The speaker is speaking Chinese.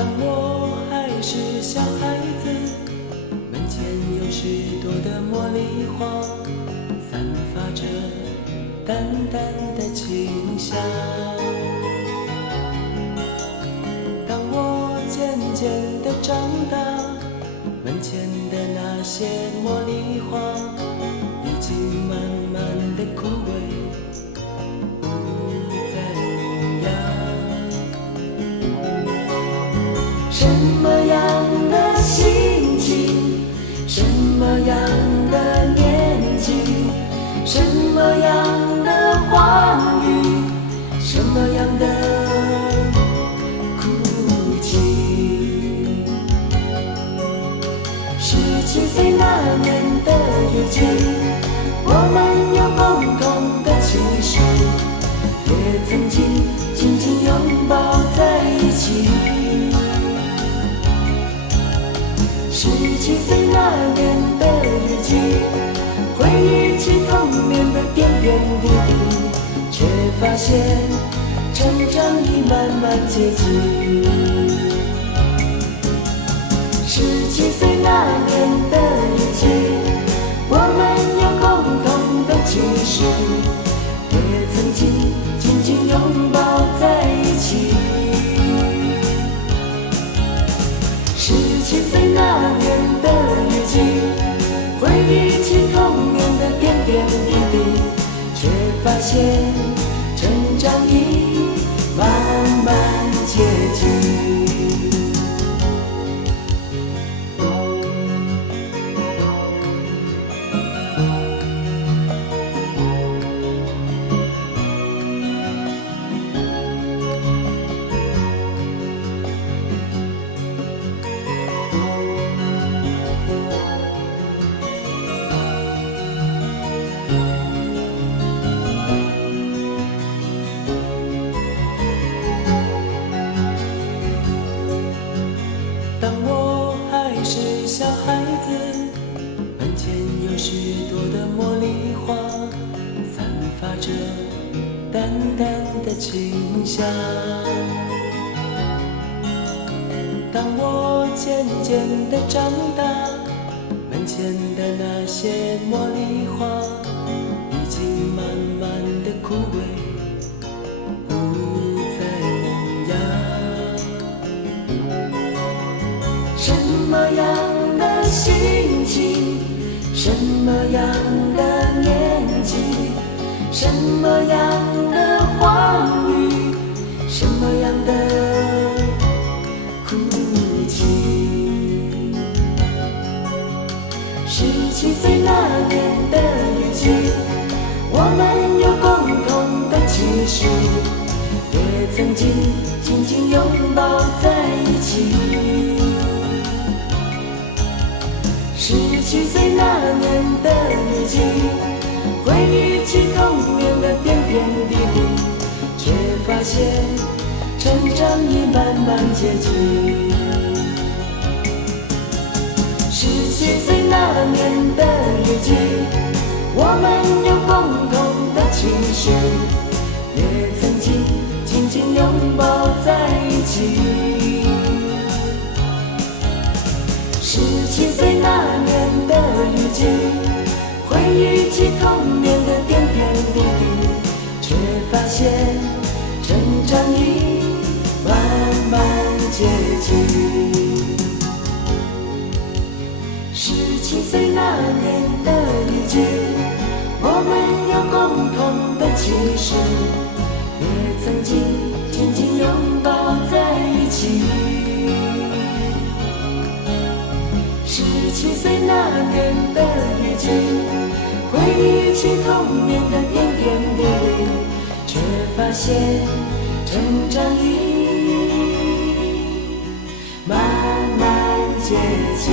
当我还是小孩子，门前有许多的茉莉花，散发着淡淡的清香。当我渐渐地长大，门前的那些茉莉花已经慢慢地枯萎，不再萌芽。什么样的心情，什么样的年纪，什么样的话语，什么样的哭泣。17岁那年的雨季，我们有共同的期许，也曾经紧紧拥抱在一起。17岁那年的日记，回忆起童年的点点滴滴，却发现成长已慢慢接近。17岁那年的日记，我们有共同的期许，也曾经紧紧拥抱在一起。17岁那年的日记，回忆起童年的点点滴滴，却发现成长已慢慢接近。当我还是小孩子，门前有许多的茉莉花，散发着淡淡的清香。当我渐渐地长大，门前的那些茉莉花已经慢慢地枯萎，不再萌芽。什么样的心情，什么样的年纪，什么样的话语，什么样的哭泣。17岁那年的雨季，我们有共同的期许，也曾经紧紧拥抱在一起。17岁那年的日记，回忆起童年的点点滴滴，却发现成长已慢慢接近。17岁那年的日记，我们有共同的期许，也曾经紧紧拥抱在一起。17岁那年的日记，回忆起童年的点点滴滴，却发现成长已慢慢接近。17岁那年的日记，我们有共同的期许，也曾经紧紧拥抱在一起。17岁那年的日记，回忆起童年的点点滴滴，却发现成长已慢慢接近。